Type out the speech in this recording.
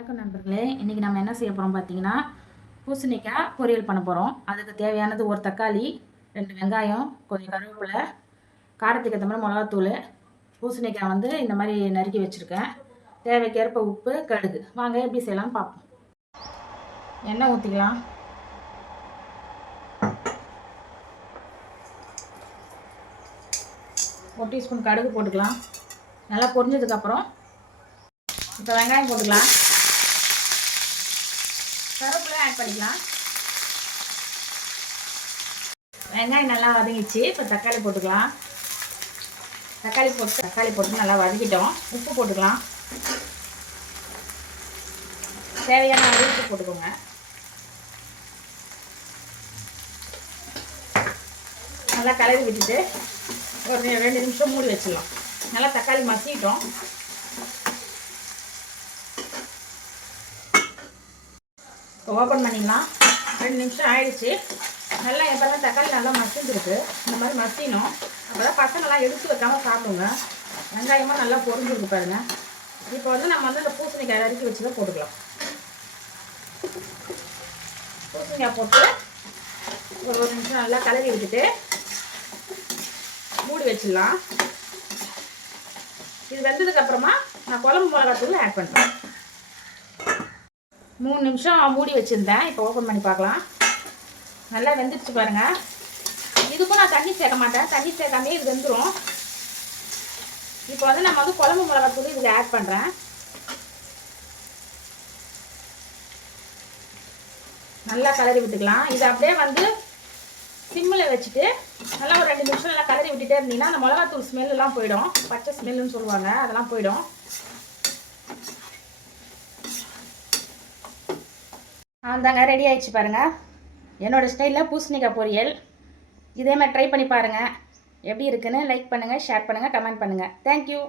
வணக்கம் நண்பர்களே, இன்றைக்கி நம்ம என்ன செய்ய போகிறோம் பார்த்தீங்கன்னா, பூசணிக்காய் பொரியல் பண்ண போகிறோம். அதுக்கு தேவையானது ஒரு தக்காளி, 2 வெங்காயம், கொஞ்சம் கருவேப்பிலை, காரத்துக்கு ஏற்ற மாதிரி மிளகாத்தூள், பூசணிக்காய் வந்து இந்த மாதிரி நறுக்கி வச்சுருக்கேன். தேவைக்கேற்ப உப்பு, கடுகு. வாங்க எப்படி செய்யலாம்னு பார்ப்போம். எண்ணெய் ஊற்றிக்கலாம். ஒரு டீஸ்பூன் கடுகு போட்டுக்கலாம். நல்லா பொரிஞ்சதுக்கப்புறம் இப்போ வெங்காயம் போட்டுக்கலாம். கருவேப்பிலை ஆட் பண்ணிக்கலாம். வெங்காயம் நல்லா வதங்கிச்சு. இப்போ தக்காளி போட்டுக்கலாம். தக்காளி போட்டு நல்லா வதக்கிட்டோம். உப்பு போட்டுக்கலாம். தேவையான அளவு உப்பு போட்டுக்கோங்க. நல்லா கலரி விட்டுட்டு ஒரு 2 நிமிஷம் மூடி வச்சிடலாம். நல்லா தக்காளி மசிட்டோம். ஓப்பன் பண்ணிடலாம். 2 நிமிஷம் ஆயிடுச்சு. நல்லா எப்போனா தக்காளி நல்லா மசிஞ்சிருக்கு. இந்த மாதிரி மசினோம். அப்போ தான் பசங்கள்லாம் எடுத்து வைக்காமல் சாப்பிடுங்க. வெங்காயமாக நல்லா பொரிஞ்சிருக்கு பாருங்கள். இப்போ வந்து நம்ம வந்து இந்த பூசணிக்காய் நறுக்கி வச்சு தான் போட்டுக்கலாம். பூசணிக்காய் போட்டு ஒரு நிமிஷம் நல்லா கலரி விட்டுட்டு மூடி வச்சிடலாம். இது வெந்ததுக்கப்புறமா நான் குழம்பு மிளகாத்தூள் ஆட் பண்ணுறேன். 3 நிமிஷம் மூடி வச்சுருந்தேன். இப்போ ஓப்பன் பண்ணி பார்க்கலாம். நல்லா வெந்துடுச்சு பாருங்கள். இதுக்கும் நான் தண்ணி சேர்க்க மாட்டேன். தண்ணி சேர்க்காமே இது வெந்துடும். இப்போ வந்து நம்ம வந்து குழம்பு மிளகாத்தூள் இதில் ஆட் பண்ணுறேன். நல்லா கலரி விட்டுக்கலாம். இது அப்படியே வந்து சிம்மில் வச்சுட்டு நல்லா ஒரு 2 நிமிஷம் நல்லா கலரி விட்டுட்டே இருந்தீங்கன்னா அந்த மிளகாத்தூள் ஸ்மெல்லாம் போயிடும். பச்சை ஸ்மெல்லுன்னு சொல்லுவாங்க, அதெல்லாம் போயிடும். அந்தாங்க ரெடி ஆயிடுச்சு பாருங்கள். என்னோடய ஸ்டைலில் பூசணிக்காய் பொரியல். இதே மாதிரி ட்ரை பண்ணி பாருங்கள். எப்படி இருக்குன்னு லைக் பண்ணுங்கள், ஷேர் பண்ணுங்கள், கமெண்ட் பண்ணுங்கள். தேங்க்யூ.